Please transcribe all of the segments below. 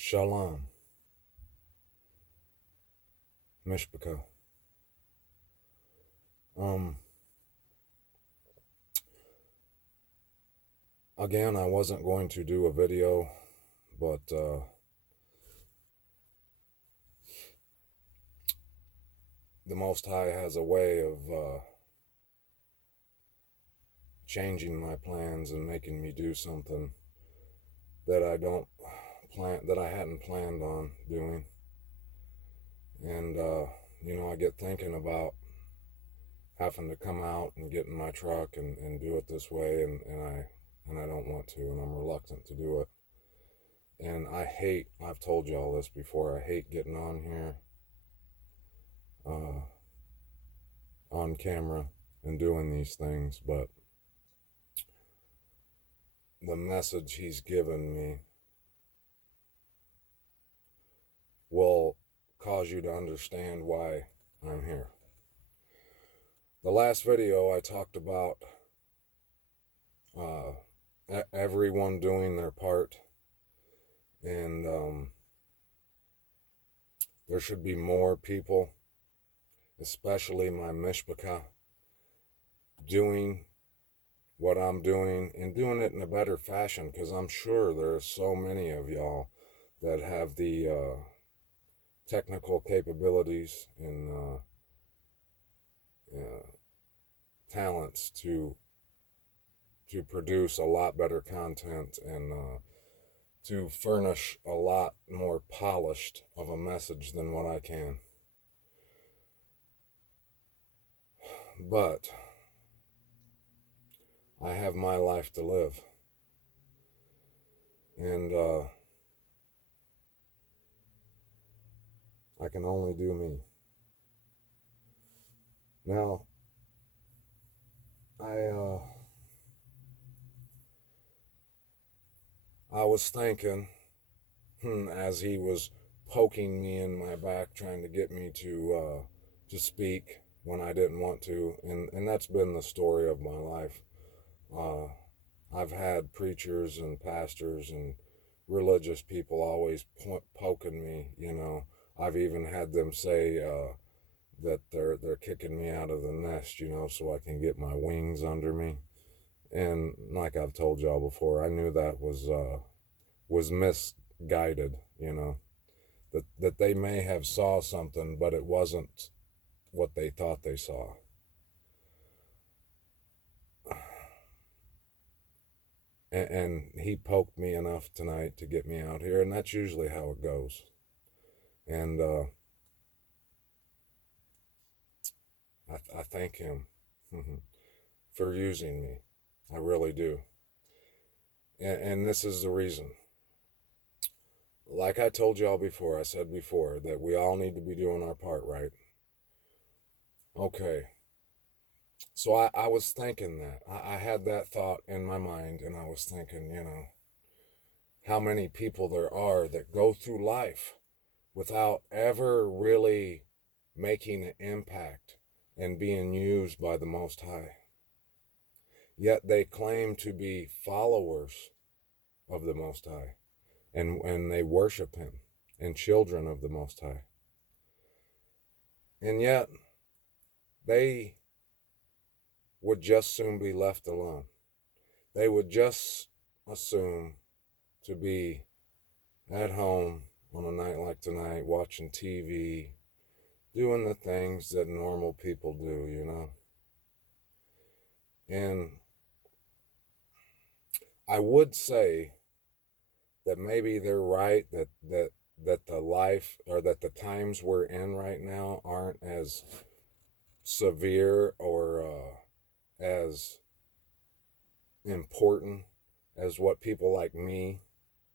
Shalom, Mishpaka. Again, I wasn't going to do a video, but the Most High has a way of changing my plans and making me do something that I hadn't planned on doing. And I get thinking about having to come out and get in my truck and do it this way, and I don't want to, and I'm reluctant to do it. And I've told you all this before, I hate getting on here on camera and doing these things, but the message he's given me will cause you to understand why I'm here. The last video I talked about everyone doing their part, and there should be more people, especially my Mishpaka, doing what I'm doing and doing it in a better fashion, because I'm sure there are so many of y'all that have the technical capabilities and talents to produce a lot better content and to furnish a lot more polished of a message than what I can. But I have my life to live, and I can only do me. Now, I was thinking, as he was poking me in my back, trying to get me to speak when I didn't want to, and that's been the story of my life. I've had preachers and pastors and religious people always poking me. I've even had them say that they're kicking me out of the nest, so I can get my wings under me. And like I've told y'all before, I knew that was misguided. That they may have saw something, but it wasn't what they thought they saw. And he poked me enough tonight to get me out here, and that's usually how it goes. And I thank him for using me. I really do. And this is the reason. Like I told y'all before, I said before, that we all need to be doing our part, right? Okay. So I was thinking that. I had that thought in my mind, and I was thinking, how many people there are that go through life without ever really making an impact and being used by the Most High. Yet they claim to be followers of the Most High, and they worship him, and children of the Most High. And yet they would just soon be left alone. They would just assume to be at home on a night like tonight, watching TV, doing the things that normal people do, And I would say that maybe they're right, that the life, or that the times we're in right now aren't as severe or as important as what people like me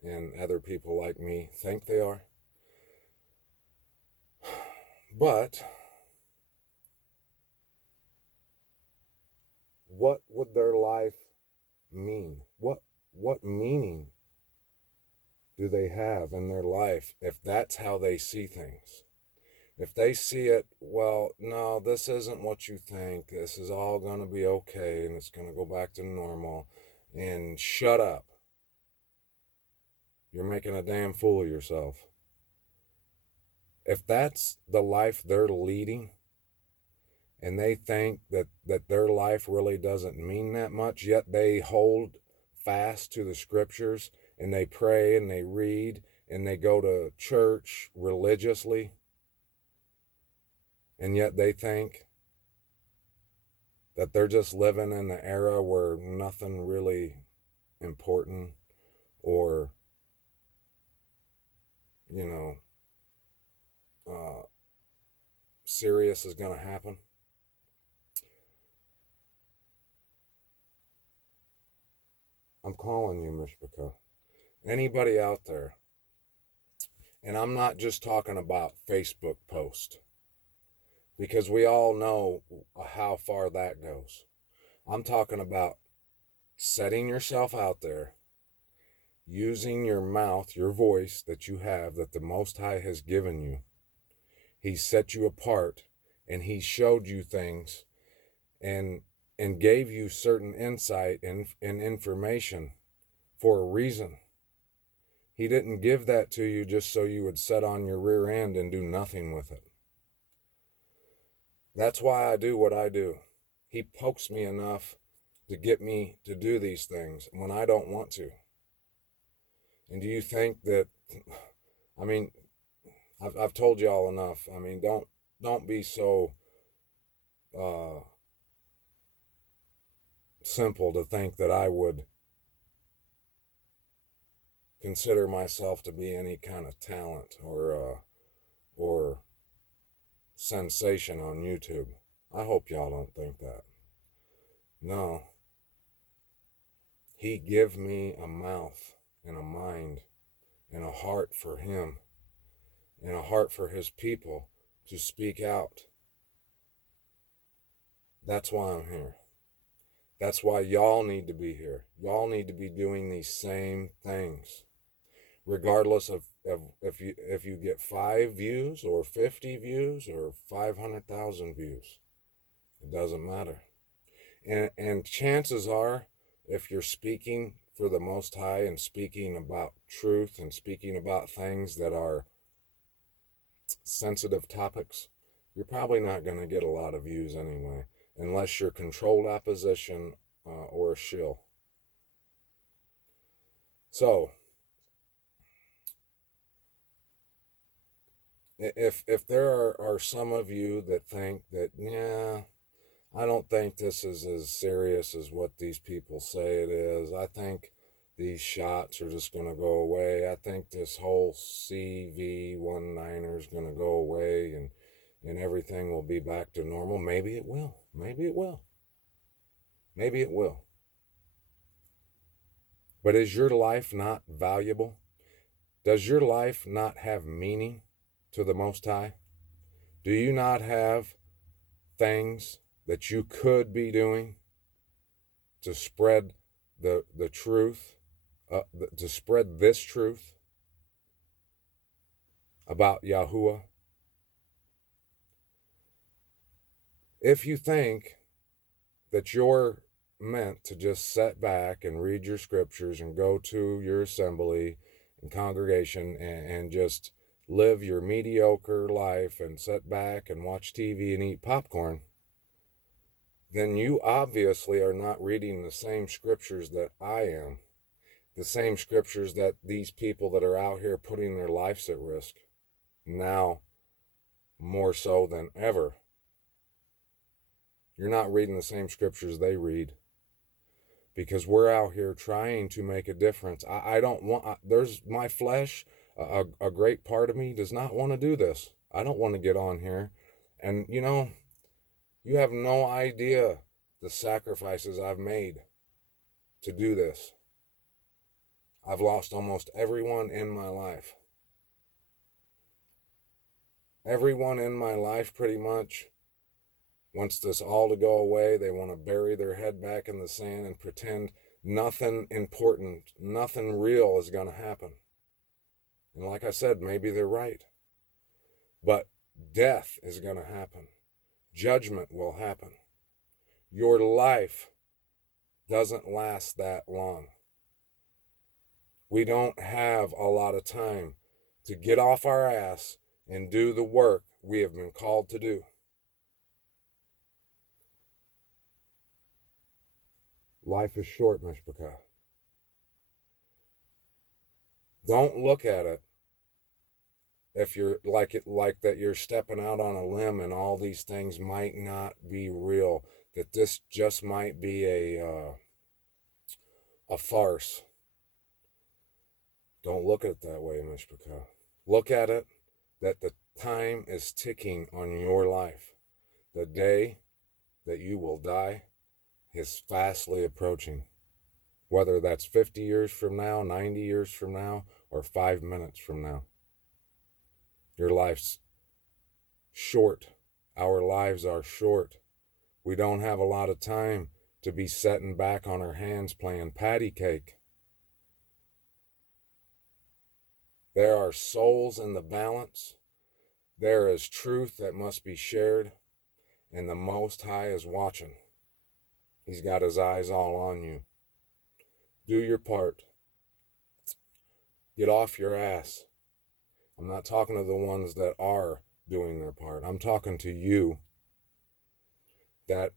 and other people like me think they are. But what would their life mean? What meaning do they have in their life if that's how they see things? If they see it, well, no, this isn't what you think. This is all going to be okay, and it's going to go back to normal. And shut up. You're making a damn fool of yourself. If that's the life they're leading, and they think that their life really doesn't mean that much, yet they hold fast to the scriptures, and they pray and they read and they go to church religiously, and yet they think that they're just living in an era where nothing really important or, you know, serious is going to happen. I'm calling you, Mishpaka. Anybody out there, and I'm not just talking about Facebook posts, because we all know how far that goes. I'm talking about setting yourself out there, using your mouth, your voice that you have, that the Most High has given you. He set you apart, and He showed you things and gave you certain insight and information for a reason. He didn't give that to you just so you would sit on your rear end and do nothing with it. That's why I do what I do. He pokes me enough to get me to do these things when I don't want to. And do you think that, I mean, I've told y'all enough. I mean, don't be so simple to think that I would consider myself to be any kind of talent or sensation on YouTube. I hope y'all don't think that. No. He give me a mouth and a mind and a heart for Him and a heart for His people to speak out. That's why I'm here. That's why y'all need to be here. Y'all need to be doing these same things. Regardless of if you get 5 views or 50 views or 500,000 views. It doesn't matter. And chances are, if you're speaking for the Most High and speaking about truth and speaking about things that are sensitive topics, you're probably not going to get a lot of views anyway, unless you're controlled opposition or a shill. So, if there are some of you that think that, yeah, I don't think this is as serious as what these people say it is. I think these shots are just going to go away. I think this whole CV-19 is going to go away and everything will be back to normal. Maybe it will. Maybe it will. Maybe it will. But is your life not valuable? Does your life not have meaning to the Most High? Do you not have things that you could be doing to spread the truth, to spread this truth about Yahuwah? If you think that you're meant to just sit back and read your scriptures and go to your assembly and congregation and just live your mediocre life and sit back and watch TV and eat popcorn, then you obviously are not reading the same scriptures that I am, the same scriptures that these people that are out here putting their lives at risk, now more so than ever. You're not reading the same scriptures they read, because we're out here trying to make a difference. I don't want, there's my flesh, a great part of me does not want to do this. I don't want to get on here. And, you know, you have no idea the sacrifices I've made to do this. I've lost almost everyone in my life. Everyone in my life pretty much wants this all to go away. They want to bury their head back in the sand and pretend nothing important, nothing real is going to happen. And like I said, maybe they're right. But death is going to happen. Judgment will happen. Your life doesn't last that long. We don't have a lot of time to get off our ass and do the work we have been called to do. Life is short, Mishpachah. Don't look at it if you're like that you're stepping out on a limb and all these things might not be real, that this just might be a farce. Don't look at it that way, Mishpachah. Look at it that the time is ticking on your life. The day that you will die is fastly approaching. Whether that's 50 years from now, 90 years from now, or 5 minutes from now. Your life's short. Our lives are short. We don't have a lot of time to be sitting back on our hands playing patty cake. There are souls in the balance. There is truth that must be shared, and the Most High is watching. He's got his eyes all on you. Do your part. Get off your ass. I'm not talking to the ones that are doing their part. I'm talking to you that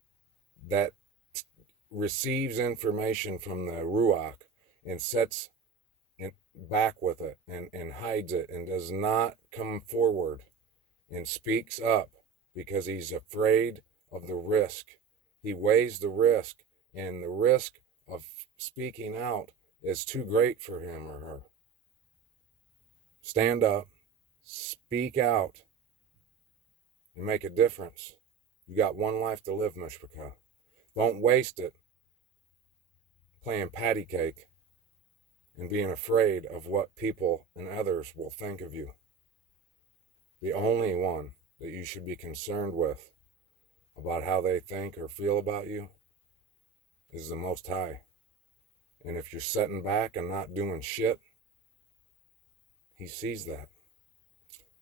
receives information from the Ruach and sets back with it and hides it and does not come forward and speaks up because he's afraid of the risk. He weighs the risk, and the risk of speaking out is too great for him or her. Stand up, speak out, and make a difference. You got one life to live, Mishpachah. Don't waste it playing patty cake and being afraid of what people and others will think of you. The only one that you should be concerned with about how they think or feel about you is the Most High. And if you're sitting back and not doing shit, he sees that.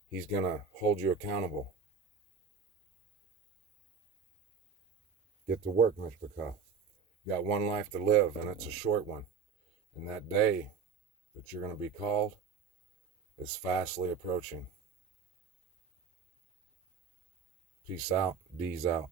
He's going to hold you accountable. Get to work, Mishpachah. You got one life to live, and it's a short one. And that day that you're going to be called is fastly approaching. Peace out. D's out.